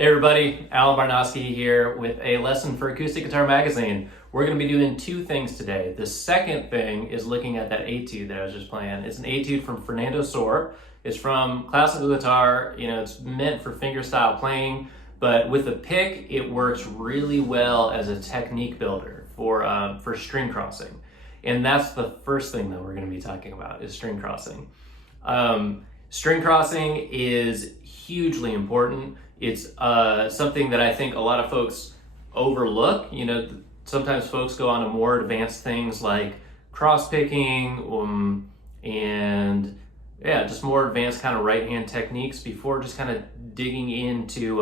Hey everybody, Alan Barnowski here with a lesson for Acoustic Guitar Magazine. We're going to be doing two things today. The second thing is looking at that etude that I was just playing. It's an etude from Fernando Sor. It's from classical guitar. It's meant for fingerstyle playing, but with a pick, it works really well as a technique builder for string crossing. And that's the first thing that we're going to be talking about is string crossing. String crossing is hugely important. It's something that I think a lot of folks overlook. Sometimes folks go on to more advanced things like cross picking and just more advanced kind of right hand techniques before just kind of digging into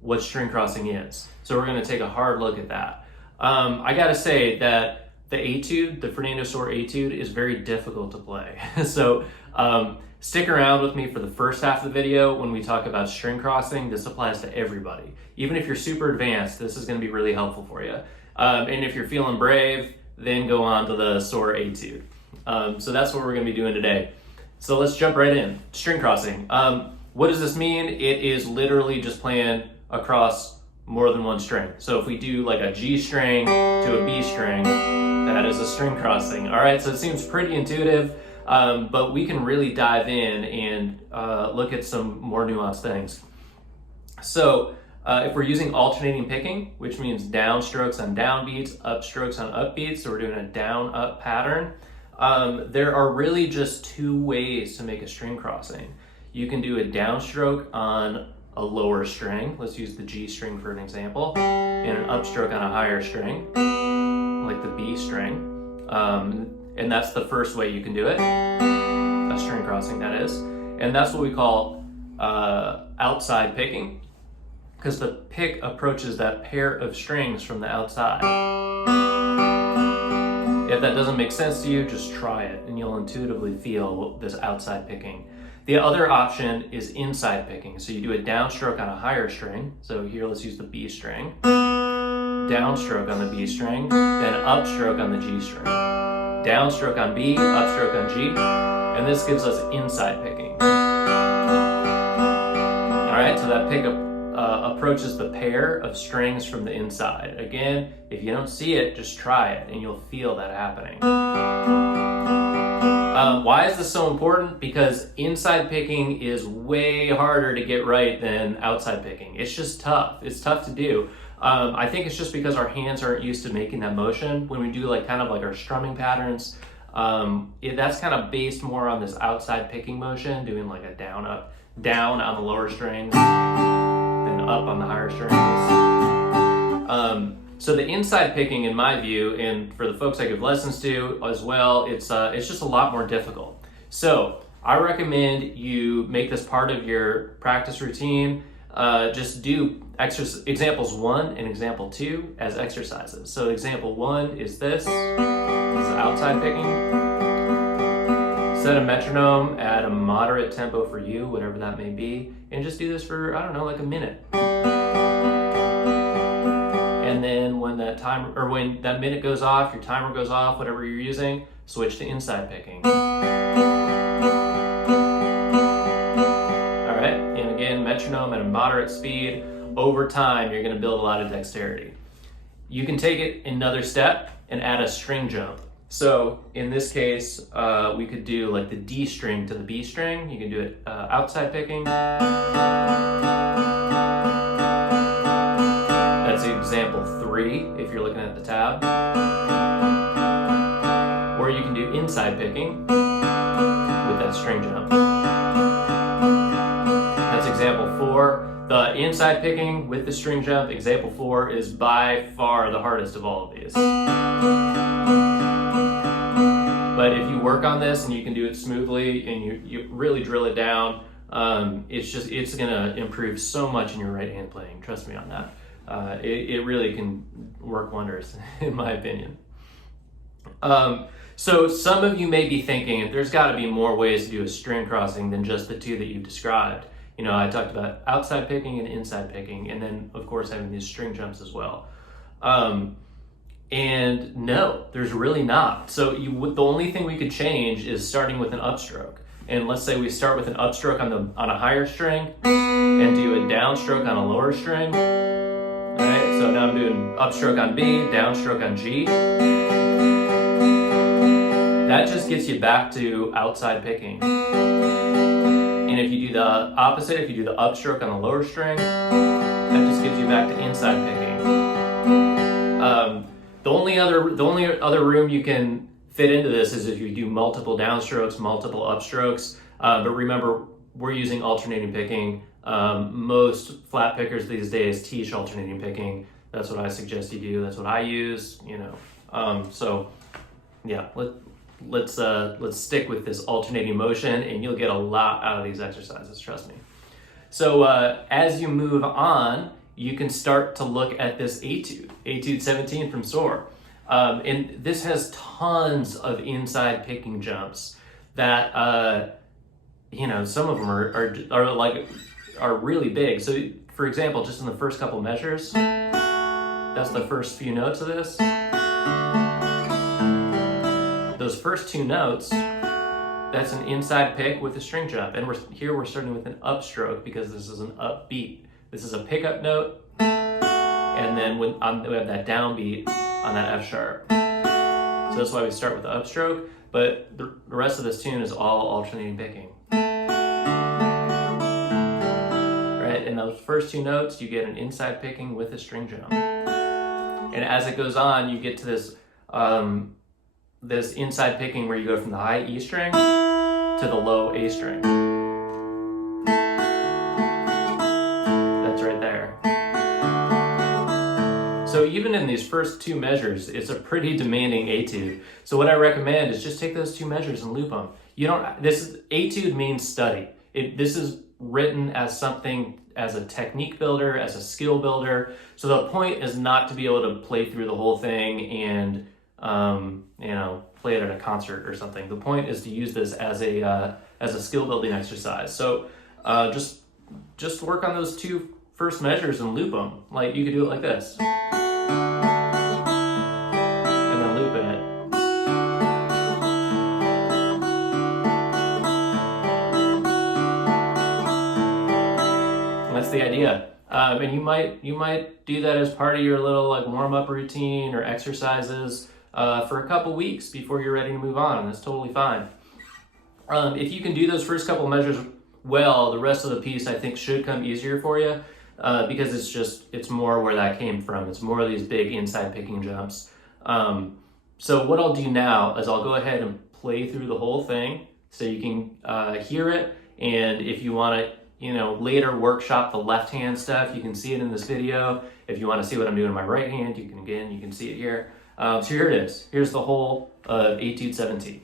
what string crossing is. So we're going to take a hard look at that. I got to say that the etude, the Fernando Sor etude, is very difficult to play. So stick around with me for the first half of the video when we talk about string crossing. This applies to everybody. Even if you're super advanced, this is going to be really helpful for you. And if you're feeling brave, then go on to the Sor etude. So that's what we're going to be doing today. So let's jump right in. String crossing. What does this mean? It is literally just playing across more than one string. So if we do like a G string to a B string, that is a string crossing. All right, so it seems pretty intuitive. But we can really dive in and look at some more nuanced things. So if we're using alternating picking, which means down strokes on downbeats, up strokes on upbeats, so we're doing a down-up pattern, there are really just two ways to make a string crossing. You can do a downstroke on a lower string, let's use the G string for an example, and an upstroke on a higher string, like the B string. And that's the first way you can do it, a string crossing that is. And that's what we call outside picking, because the pick approaches that pair of strings from the outside. If that doesn't make sense to you, just try it and you'll intuitively feel this outside picking. The other option is inside picking. So you do a downstroke on a higher string. So here let's use the B string. Downstroke on the B string, then upstroke on the G string. Downstroke on B, upstroke on G, and this gives us inside picking. All right, so that pick approaches the pair of strings from the inside. Again, if you don't see it, just try it and you'll feel that happening. Why is this so important? Because inside picking is way harder to get right than outside picking. It's just tough. It's tough to do. I think it's just because our hands aren't used to making that motion. When we do kind of our strumming patterns, that's kind of based more on this outside picking motion, doing like a down on the lower strings, then up on the higher strings. So the inside picking, in my view, and for the folks I give lessons to as well, it's just a lot more difficult. So I recommend you make this part of your practice routine. Just do examples 1 and example 2 as exercises. So example 1 is this. This is outside picking. Set a metronome at a moderate tempo for you, whatever that may be, and just do this for, I don't know, like a minute. And then when that minute goes off, your timer goes off, whatever you're using, switch to inside picking. Metronome at a moderate speed. Over time, you're going to build a lot of dexterity. You can take it another step and add a string jump. So in this case, we could do like the D string to the B string. You can do it outside picking. That's example 3 if you're looking at the tab. Or you can do inside picking with that string jump. That's example 4. The inside picking with the string jump, example 4, is by far the hardest of all of these. But if you work on this and you can do it smoothly and you really drill it down, it's gonna improve so much in your right hand playing. Trust me on that. It really can work wonders, in my opinion. So some of you may be thinking, there's got to be more ways to do a string crossing than just the two that you've described. I talked about outside picking and inside picking, and then of course having these string jumps as well. And no, there's really not. So the only thing we could change is starting with an upstroke. And let's say we start with an upstroke on a higher string and do a downstroke on a lower string. All right, so now I'm doing upstroke on B, downstroke on G. That just gets you back to outside picking. And if you do the opposite, if you do the upstroke on the lower string, that just gives you back to inside picking. The only other room you can fit into this is if you do multiple downstrokes, multiple upstrokes. But remember, we're using alternating picking. Most flat pickers these days teach alternating picking. That's what I suggest you do. That's what I use. So yeah, let's stick with this alternating motion, and you'll get a lot out of these exercises. Trust me. So as you move on, you can start to look at this Etude 17 from Sor. And this has tons of inside picking jumps that, some of them are really big. So for example, just in the first couple measures, that's the first few notes of this. Those first two notes, that's an inside pick with a string jump. And we're starting with an upstroke because this is an upbeat. This is a pickup note, and then we have that downbeat on that F sharp. So that's why we start with the upstroke, but the rest of this tune is all alternating picking. Right, in those first two notes, you get an inside picking with a string jump. And as it goes on, you get to this this inside picking where you go from the high E string to the low A string. That's right there. So even in these first two measures, it's a pretty demanding etude. So what I recommend is just take those two measures and loop them. Etude means study. This is written as something, as a technique builder, as a skill builder. So the point is not to be able to play through the whole thing and play it at a concert or something. The point is to use this as a skill building exercise. So just work on those two first measures and loop them. Like you could do it like this, and then loop it. And that's the idea. And you might do that as part of your little warm-up routine or exercises for a couple weeks before you're ready to move on, and that's totally fine. If you can do those first couple measures well, the rest of the piece I think should come easier for you because it's more where that came from. It's more of these big inside picking jumps. So what I'll do now is I'll go ahead and play through the whole thing so you can hear it, and if you want to later workshop the left hand stuff, you can see it in this video. If you want to see what I'm doing in my right hand, you can see it here. So here it is. Here's the whole of Etude 17.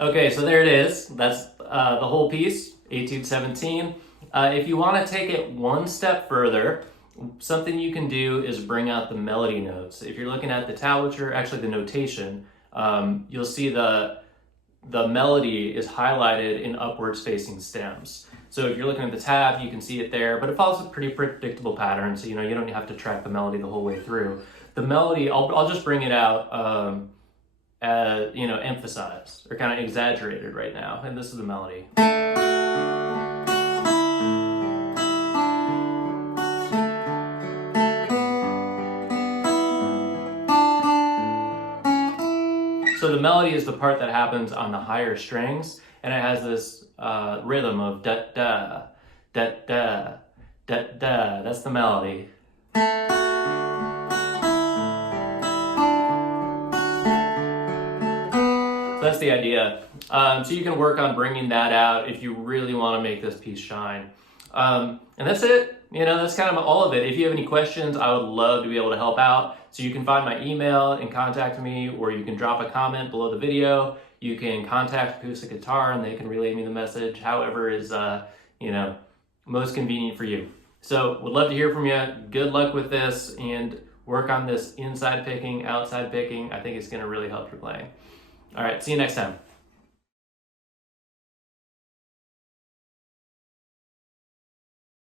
Okay, so there it is. That's the whole piece, Etude 17. If you want to take it one step further, something you can do is bring out the melody notes. If you're looking at the tablature, actually the notation, you'll see the melody is highlighted in upwards facing stems. So if you're looking at the tab, you can see it there, but it follows a pretty predictable pattern, so you don't have to track the melody the whole way through. The melody, I'll just bring it out emphasized or kind of exaggerated right now, and this is the melody. the melody is the part that happens on the higher strings, and it has this rhythm of da da da da da da. That's the melody. So that's the idea. So you can work on bringing that out if you really want to make this piece shine. And that's it. You know, that's kind of all of it. If you have any questions, I would love to be able to help out. So you can find my email and contact me, or you can drop a comment below the video. You can contact Acoustic Guitar and they can relay me the message, however is, you know, most convenient for you. So would love to hear from you. Good luck with this and work on this inside picking, outside picking. I think it's going to really help your playing. All right, see you next time.